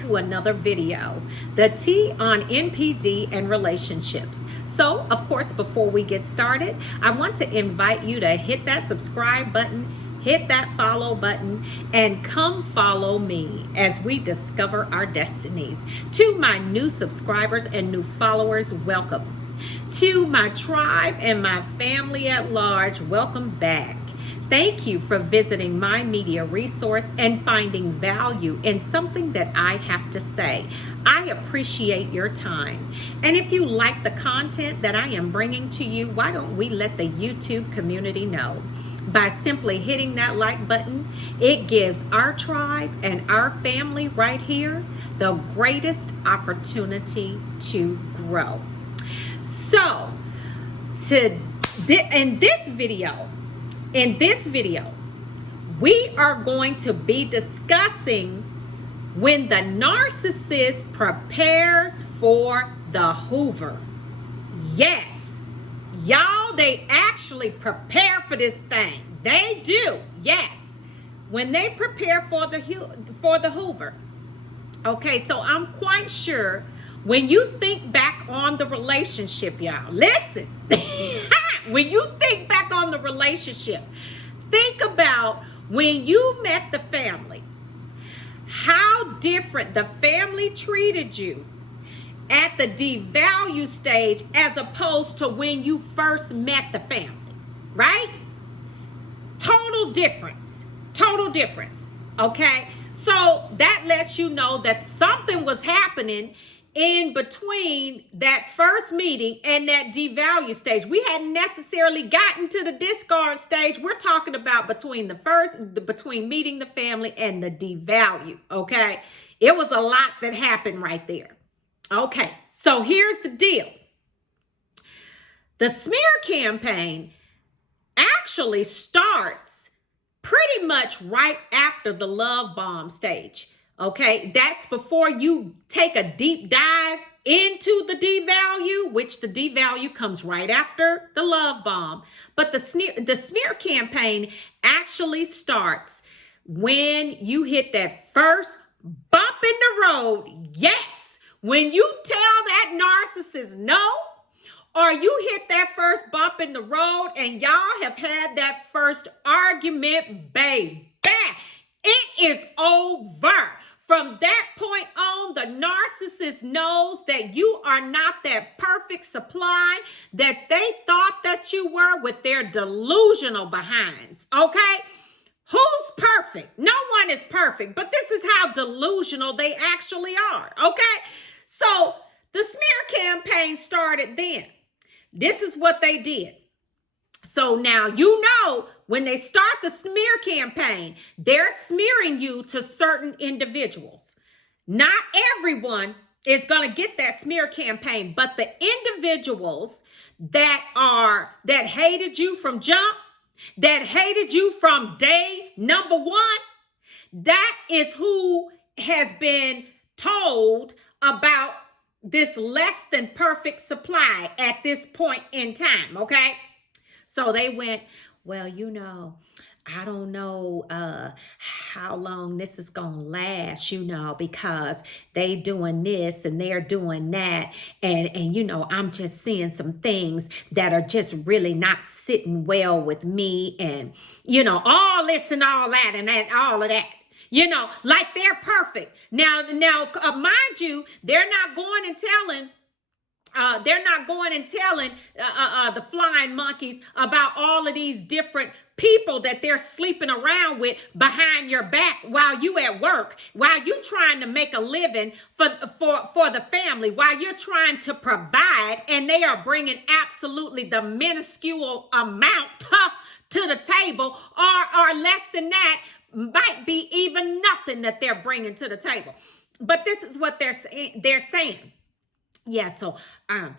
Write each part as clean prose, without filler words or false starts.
to another video, the T on NPD and relationships. So, of course, before we get started, I want to invite you to hit that subscribe button, hit that follow button, and come follow me as we discover our destinies. To my new subscribers and new followers, welcome. To my tribe and my family at large, welcome back. Thank you for visiting my media resource and finding value in something that I have to say. I appreciate your time. And if you like the content that I am bringing to you, why don't we let the YouTube community know? By simply hitting that like button, it gives our tribe and our family right here the greatest opportunity to grow. So, in this video, we are going to be discussing when the narcissist prepares for the Hoover. Yes, y'all, they actually prepare for this thing. They do, yes. When they prepare for the Hoover. Okay, so I'm quite sure when you think back on the relationship, y'all, listen. When you think back on the relationship, think about when you met the family, how different the family treated you at the devalue stage as opposed to when you first met the family, right? Total difference, okay? So that lets you know that something was happening in between that first meeting and that devalue stage. We hadn't necessarily gotten to the discard stage. We're talking about between meeting the family and the devalue, okay? It was a lot that happened right there. Okay, so here's the deal. The smear campaign actually starts pretty much right after the love bomb stage. Okay, that's before you take a deep dive into the devalue, which the devalue comes right after the love bomb. But the smear campaign actually starts when you hit that first bump in the road. Yes, when you tell that narcissist no, or you hit that first bump in the road and y'all have had that first argument, baby, it is over. From that point on, the narcissist knows that you are not that perfect supply that they thought that you were with their delusional behinds, okay? Who's perfect? No one is perfect, but this is how delusional they actually are, okay? So the smear campaign started then. This is what they did. So now you know when they start the smear campaign, they're smearing you to certain individuals. Not everyone is going to get that smear campaign, but the individuals that hated you from jump, that hated you from day number one, that is who has been told about this less than perfect supply at this point in time, okay? So they went, well, I don't know how long this is going to last, because they doing this and they're doing that. And I'm just seeing some things that are just really not sitting well with me. And, all this and all that and all of that. Like they're perfect. Now, mind you, they're not going and telling the flying monkeys about all of these different people that they're sleeping around with behind your back while you at work, while you trying to make a living for the family, while you're trying to provide, and they are bringing absolutely the minuscule amount to the table, or less than that, might be even nothing that they're bringing to the table. But this is what they're saying. Yeah, so, I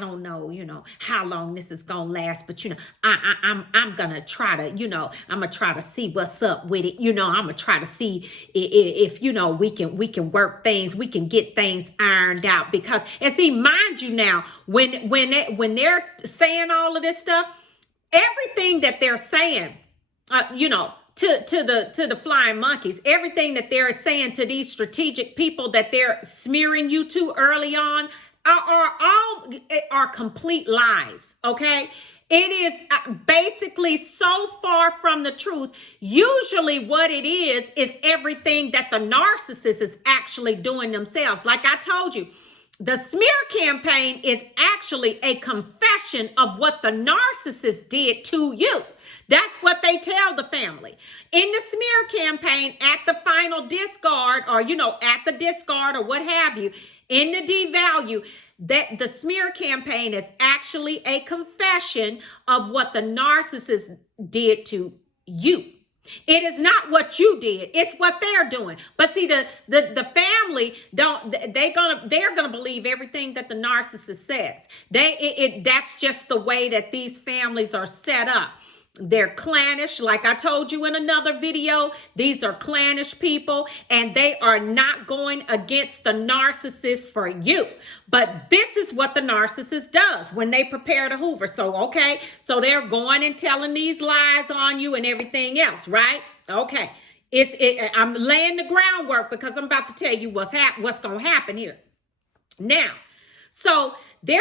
don't know, how long this is going to last, but, I'm going to try to, I'm going to try to see what's up with it. I'm going to try to see if we can work things, we can get things ironed out because, and see, mind you now, when they're saying all of this stuff, everything that they're saying, to the flying monkeys, everything that they're saying to these strategic people that they're smearing you to early on are complete lies. Okay. It is basically so far from the truth. Usually what it is everything that the narcissist is actually doing themselves. Like I told you, the smear campaign is actually a confession of what the narcissist did to you. That's what they tell the family. In the smear campaign, at the final discard, or, at the discard or what have you, in the devalue, that the smear campaign is actually a confession of what the narcissist did to you. It is not what you did. It's what they're doing. But see, the family they're gonna believe everything that the narcissist says. That's just the way that these families are set up. They're clannish, like I told you in another video. These are clannish people, and they are not going against the narcissist for you. But this is what the narcissist does when they prepare to hoover. So they're going and telling these lies on you and everything else, right? Okay, I'm laying the groundwork because I'm about to tell you what's going to happen here. Now, so the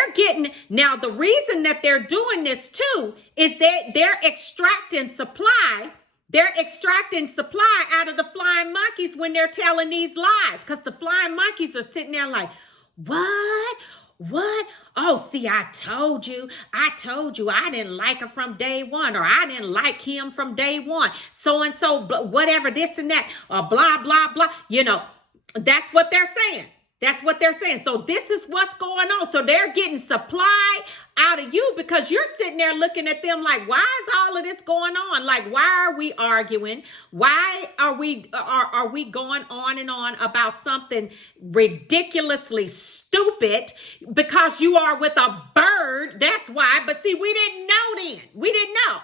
reason that they're doing this too is that they're extracting supply. They're extracting supply out of the flying monkeys when they're telling these lies, because the flying monkeys are sitting there like, what? Oh, see, I told you I didn't like her from day one, or I didn't like him from day one. So-and-so, whatever, this and that, or blah, blah, blah. That's what they're saying. That's what they're saying. So this is what's going on. So they're getting supply out of you because you're sitting there looking at them like, why is all of this going on? Like, why are we arguing? Why are we going on and on about something ridiculously stupid? Because you are with a bird. That's why. But see, we didn't know then. We didn't know.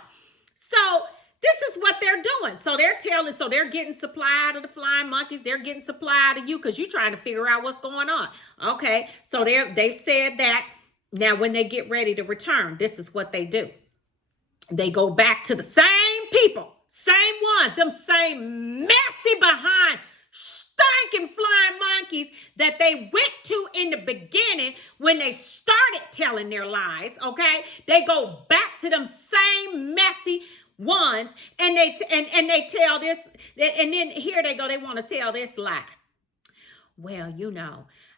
So this is what they're doing. So they're getting supply out of the flying monkeys. They're getting supply out of you because you're trying to figure out what's going on. Okay, so they said that. Now, when they get ready to return, this is what they do. They go back to the same people, same ones, them same messy behind stinking flying monkeys that they went to in the beginning when they started telling their lies. Okay, they go back to them same messy ones, and they tell this, and then here they go, they want to tell this lie. Well,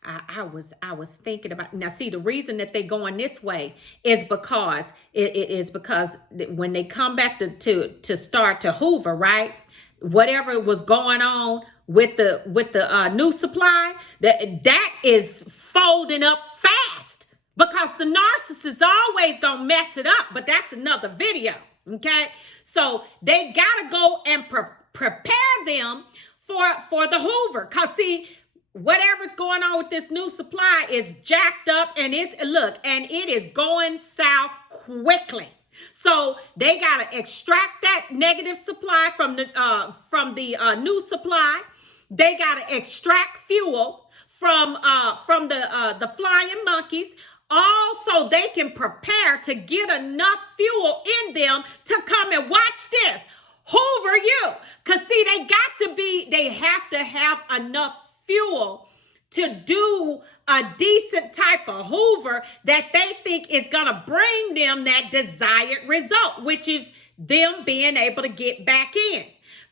I was thinking about, now see, the reason that they're going this way is because when they come back to start to hoover, right, whatever was going on with the new supply, that is folding up fast, because the narcissist is always gonna mess it up. But that's another video. Okay, so they gotta go and prepare them for the hoover, cause see, whatever's going on with this new supply is jacked up, and it is going south quickly. So they gotta extract that negative supply from the new supply. They gotta extract fuel from the flying monkeys. Also, they can prepare to get enough fuel in them to come and watch this, hoover you. Because see, they have to have enough fuel to do a decent type of hoover that they think is going to bring them that desired result, which is them being able to get back in.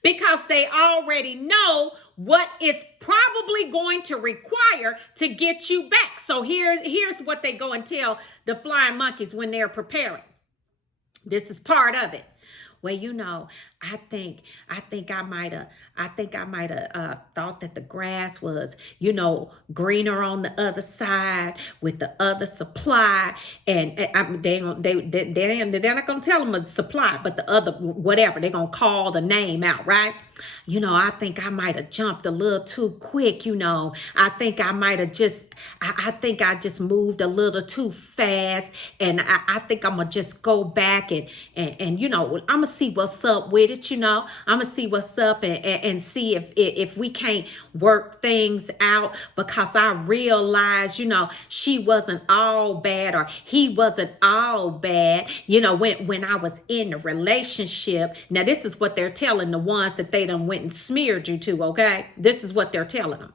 Because they already know what it's probably going to require to get you back. So here's what they go and tell the flying monkeys when they're preparing. This is part of it. Well, I think I might have thought that the grass was, greener on the other side with the other supply, and they're not gonna tell them a supply, but the other whatever, they're gonna call the name out, right? I think I might have jumped a little too quick. I think I just moved a little too fast, and I think I'm gonna just go back and I'm gonna see what's up with it, I'm gonna see what's up and see if we can't work things out, because I realized, she wasn't all bad, or he wasn't all bad, when I was in a relationship. Now, this is what they're telling the ones that they done went and smeared you to, okay? This is what they're telling them.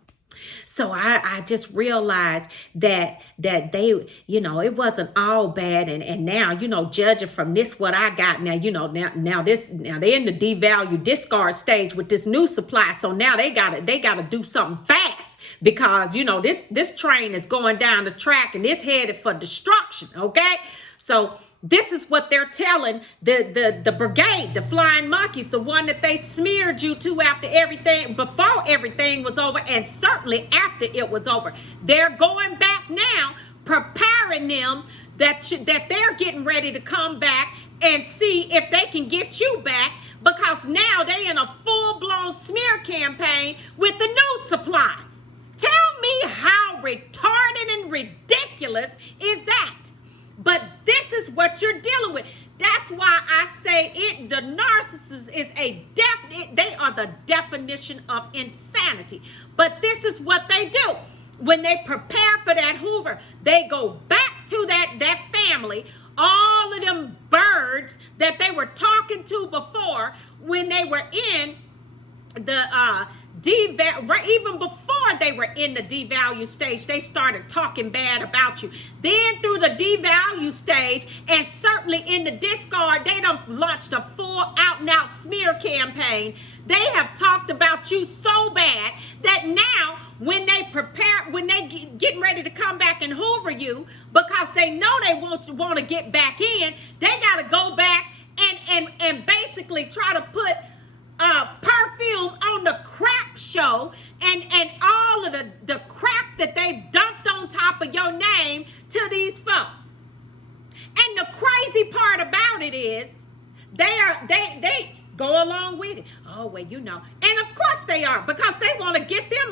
So I just realized that they, it wasn't all bad. And now, judging from this, what I got now, now they're in the devalue discard stage with this new supply. So now they gotta do something fast, because, this train is going down the track and it's headed for destruction. Okay. So this is what they're telling the brigade, the flying monkeys, the one that they smeared you to after everything, before everything was over, and certainly after it was over. They're going back now, preparing them that they're getting ready to come back and see if they can get you back, because now they in a full-blown smear campaign with the new supply. Tell me how retarded and ridiculous is that? But this is what you're dealing with. That's why I say the narcissist is they are the definition of insanity. But this is what they do. When they prepare for that Hoover, they go back to that family, all of them birds that they were talking to before, when they were in the even before they were in the devalue stage, they started talking bad about you. Then through the devalue stage, and certainly in the discard, they done launched a full out and out smear campaign. They have talked about you so bad that now when they getting ready to come back and Hoover you, because they know they want to get back in, they got to go back and basically try to put perfume on the crap show and all of the crap that they've dumped on top of your name to these folks. And the crazy part about it is they go along with it. Oh, well, and of course they are, because they want to get them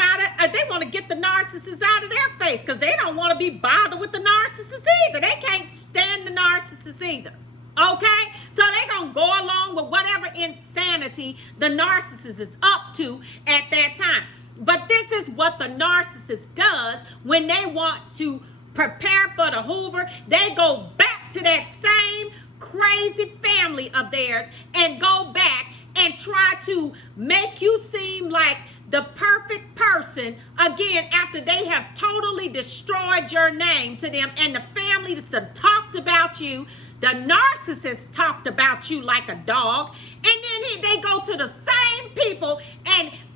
they want to get the narcissist out of their face, because they don't want to be bothered with the narcissist either. They can't stand the narcissist either. Okay, so they're going to go along with whatever insanity the narcissist is up to at that time. But this is what the narcissist does when they want to prepare for the Hoover. They go back to that same crazy family of theirs and go back and try to make you seem like the perfect person again, after they have totally destroyed your name to them, and the family that's talked about you. The narcissist talked about you like a dog, and then they go to the same people,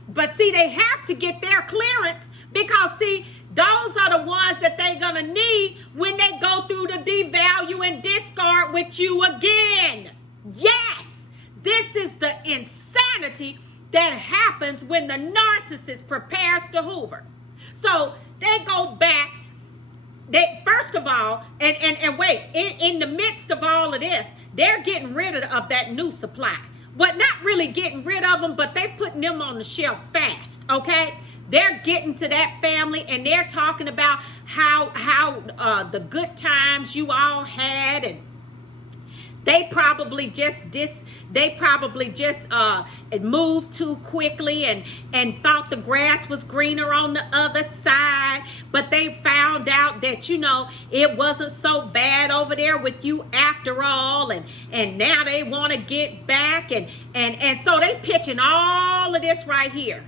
but see, they have to get their clearance, because see, those are the ones that they're gonna need when they go through the devalue and discard with you again. Yes, this is the insanity that happens when the narcissist prepares to Hoover. So they go back. First of all, and wait, in the midst of all of this, they're getting rid of that new supply. Well, not really getting rid of them, but they're putting them on the shelf fast, okay? They're getting to that family, and they're talking about how the good times you all had, and they probably just moved too quickly and thought the grass was greener on the other side, but they found out that it wasn't so bad over there with you after all, and now they want to get back, and so they pitching all of this right here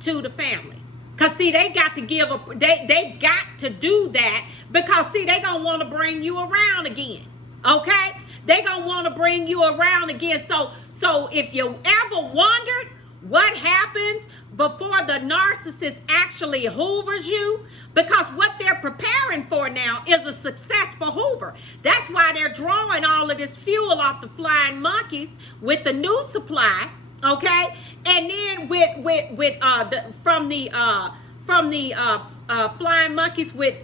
to the family. Because, see, they got to they got to do that, because, see, they going to want to bring you around again, okay? They going to want to bring you around again. So if you ever wondered what happens before the narcissist actually hoovers you, because what they're preparing for now is a successful Hoover. That's why they're drawing all of this fuel off the flying monkeys with the new supply, okay? And then from the flying monkeys with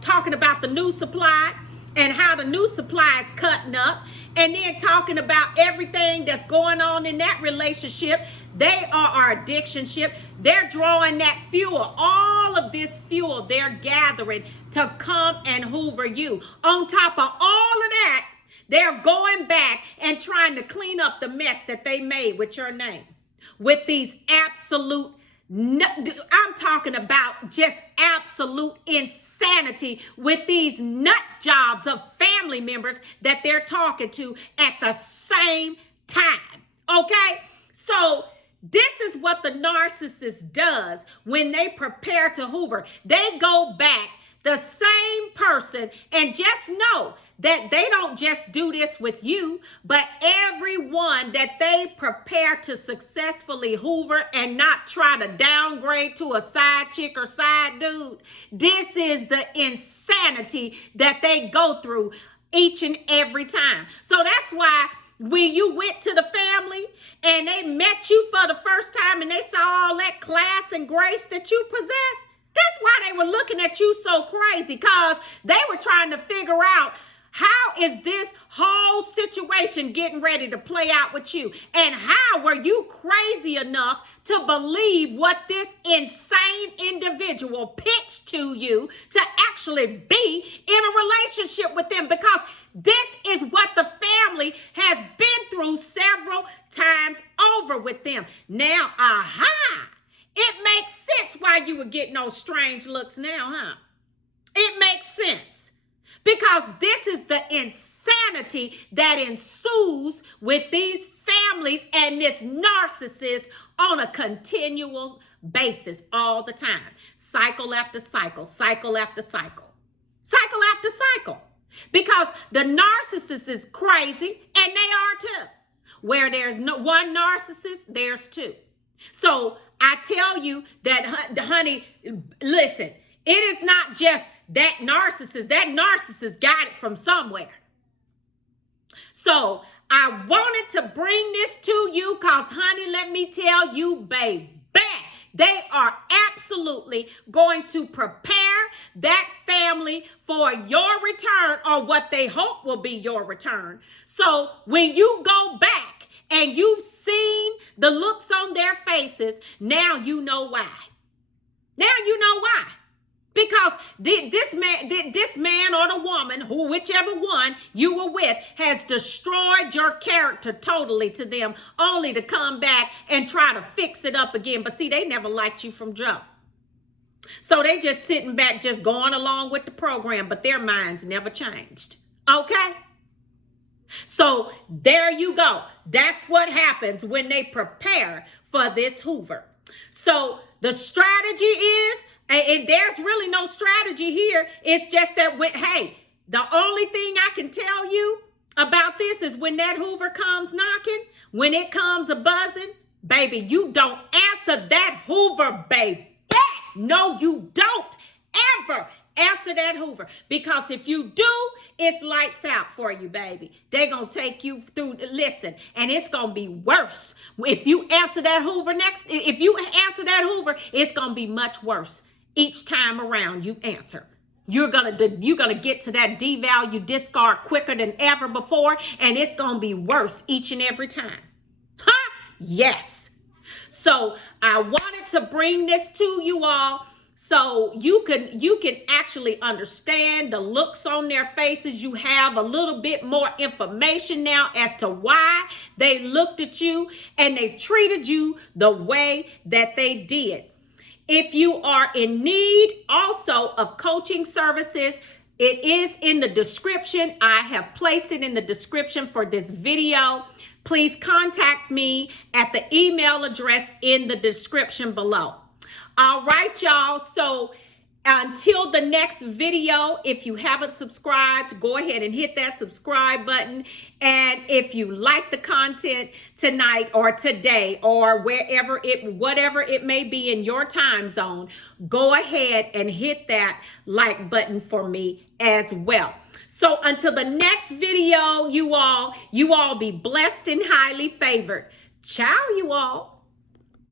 talking about the new supply and how the new supply is cutting up, and then talking about everything that's going on in that relationship. They are our addiction ship. They're drawing that fuel, all of this fuel they're gathering to come and Hoover you. On top of all of that, They're going back and trying to clean up the mess that they made with your name. With these absolute, I'm talking about just absolute insanity with these nut jobs of family members that they're talking to at the same time. Okay? So this is what the narcissist does when they prepare to hoover. They go back, the same person, and just know that they don't just do this with you, but everyone that they prepare to successfully hoover and not try to downgrade to a side chick or side dude. This is the insanity that they go through each and every time. So that's why when you went to the family and they met you for the first time and they saw all that class and grace that you possess, that's why they were looking at you so crazy, because they were trying to figure out, how is this whole situation getting ready to play out with you? And how were you crazy enough to believe what this insane individual pitched to you to actually be in a relationship with them? Because this is what the family has been through several times over with them. Now, it makes sense why you were getting those strange looks now, huh? It makes sense. Because this is the insanity that ensues with these families and this narcissist on a continual basis all the time. Cycle after cycle, cycle after cycle, cycle after cycle. Because the narcissist is crazy, and they are too. Where there's no one narcissist, there's two. So I tell you that, honey, listen, it is not just that narcissist got it from somewhere. So I wanted to bring this to you because, honey, let me tell you, baby, they are absolutely going to prepare that family for your return, or what they hope will be your return. So when you go back and you've seen the looks on their faces, now you know why. Now you know why. Because this man or the woman, whichever one you were with, has destroyed your character totally to them, only to come back and try to fix it up again. But see, they never liked you from jump. So they just sitting back, just going along with the program, but their minds never changed. Okay? So there you go. That's what happens when they prepare for this hoover. So the strategy is, and there's really no strategy here. It's just that, hey, the only thing I can tell you about this is when that hoover comes knocking, when it comes a buzzing, baby, you don't answer that hoover, baby. No, you don't ever answer that hoover. Because if you do, it's lights out for you, baby. They're going to take you through, listen, and it's going to be worse. If you answer that hoover it's going to be much worse. Each time around you answer, you're gonna get to that devalue discard quicker than ever before, and it's gonna be worse each and every time. Huh? Yes. So I wanted to bring this to you all so you can actually understand the looks on their faces. You have a little bit more information now as to why they looked at you and they treated you the way that they did. If you are in need also of coaching services, it is in the description. I have placed it in the description for this video. Please contact me at the email address in the description below. All right, y'all. So until the next video, if you haven't subscribed, go ahead and hit that subscribe button. And if you like the content tonight or today or whatever it may be in your time zone, go ahead and hit that like button for me as well. So until the next video, you all be blessed and highly favored. Ciao, you all.